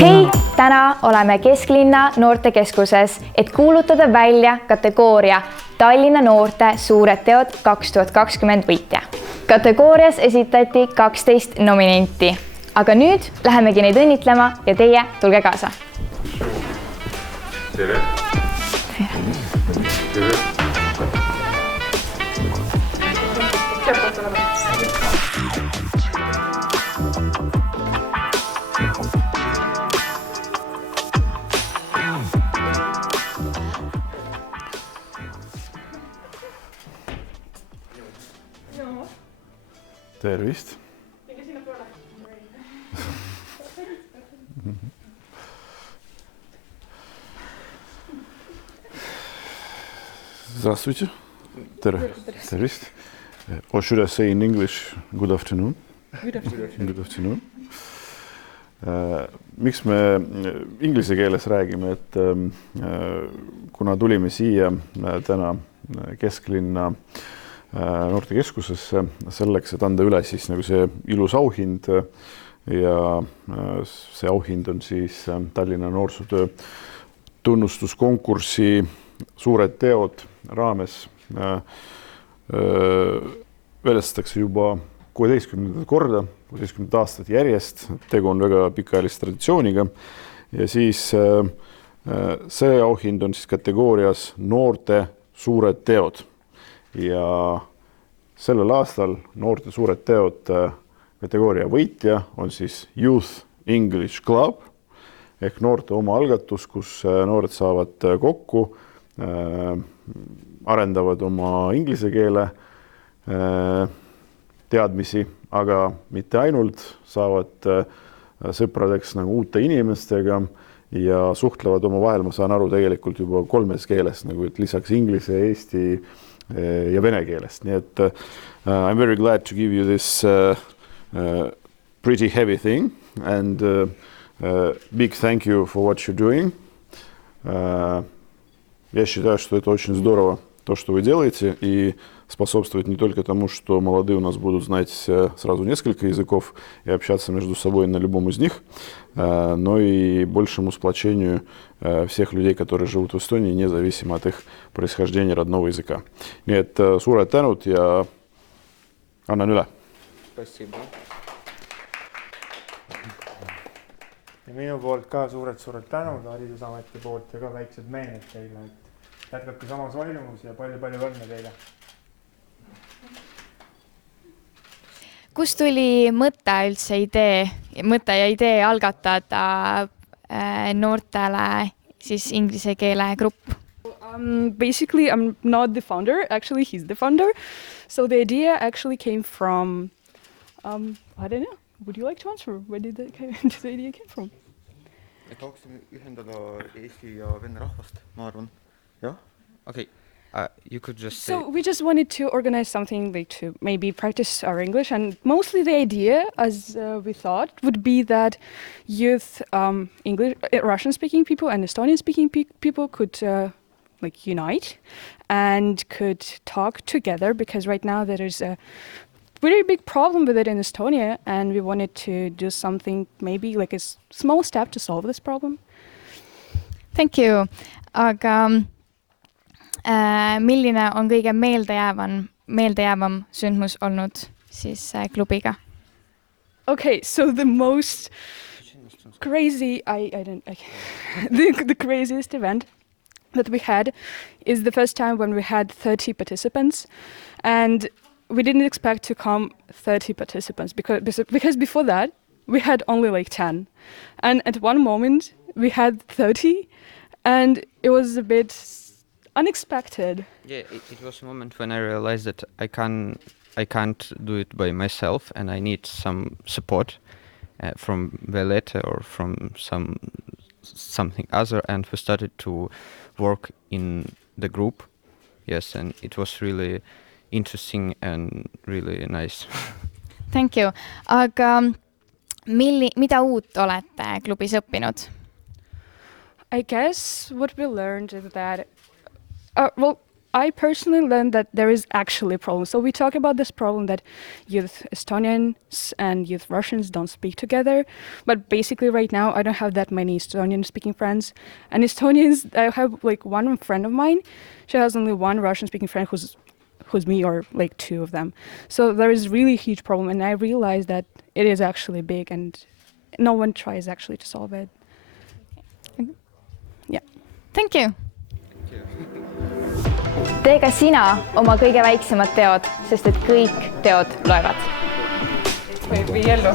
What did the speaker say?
Hei, täna oleme Kesklinna noortekeskuses, et kuulutada välja kategooria Tallinna noorte suured teod 2020 võitja. Kategoorias esitati 12 nominenti, aga nüüd lähemegi neid õnnitlema ja teie tulge kaasa. Tere! Tere! Tervist! Здравствуйте. Tervist. Or should I say in English, good afternoon? Good afternoon. Miks me inglise keeles räägime, et kuna tulime siia täna Kesklinna noortekeskusesse selleks, et anda üle siis nagu see ilus auhind ja see auhind on siis Tallinna noorsootöö tunnustuskonkursi suured teod raames väljastatakse juba 16. korda, 16. aastat järjest, tegu on väga pikaajalise traditsiooniga ja siis see auhind on siis kategoorias noorte suured teod. Ja sellel aastal noorte suured teod kategooria võitja on siis Youth English Club ehk noorte oma algatus, kus noored saavad kokku, arendavad oma inglise keele teadmisi, aga mitte ainult, saavad sõpradeks nagu uute inimestega ja suhtlevad oma vahel, ma saan aru tegelikult juba 3 keeles, nagu et lisaks inglise, eesti ja vene keelest. Nii et I'm very glad to give you this pretty heavy thing and big thank you for what you're doing. Я считаю, что это очень здорово, то, что вы делаете, и способствует не только тому, что молодые у нас будут знать сразу несколько языков и общаться между собой на любом из них, но и большему сплочению всех людей, которые живут в Эстонии, независимо от их происхождения родного языка. Nii et suured tänud ja annan üle. Спасибо. Ja minu poolt ka suured tänud Haridusameti poolt ja ka väiksed meened teile, et jätkake samas vaimus ja palju õnne teile. Kus tuli mõte ja idee algatada noortele siis inglise keele grupp? Basically, I'm not the founder. Actually, he's the founder. So the idea actually came from, I don't know. Would you like to answer? Where did the idea came from? Tahaksime ühendada Eesti ja vene rahvast, ma arvan. Jah? Okay, you could just say... So we just wanted to organize something like to maybe practice our English, and mostly the idea, as we thought, would be that youth English, Russian-speaking people and Estonian-speaking people could like unite and could talk together, because right now there is a very big problem with it in Estonia, and we wanted to do something, maybe like a small step to solve this problem. Thank you. Aga milline on kõige meeldejäävam sündmus olnud siis klubiga? Okay, so the most crazy, the craziest event that we had is the first time when we had 30 participants, and we didn't expect to come 30 participants because before that we had only like 10, and at one moment we had 30, and it was a bit unexpected. Yeah, it was a moment when I realized that I can't do it by myself, and I need some support from Violeta or from something other, and we started to work in the group. Yes, and it was really interesting and really nice. Thank you. Aga mida uut olete klubis õppinud? I guess what we learned is that I personally learned that there is actually a problem. So we talk about this problem that youth Estonians and youth Russians don't speak together. But basically right now, I don't have that many Estonian speaking friends. And Estonians, I have like one friend of mine. She has only one Russian speaking friend who's me, or like two of them. So there is really a huge problem. And I realized that it is actually big and no one tries actually to solve it. Yeah. Thank you. Tee ka sina oma kõige väiksemad teod, sest et kõik teod loevad. Või ellu.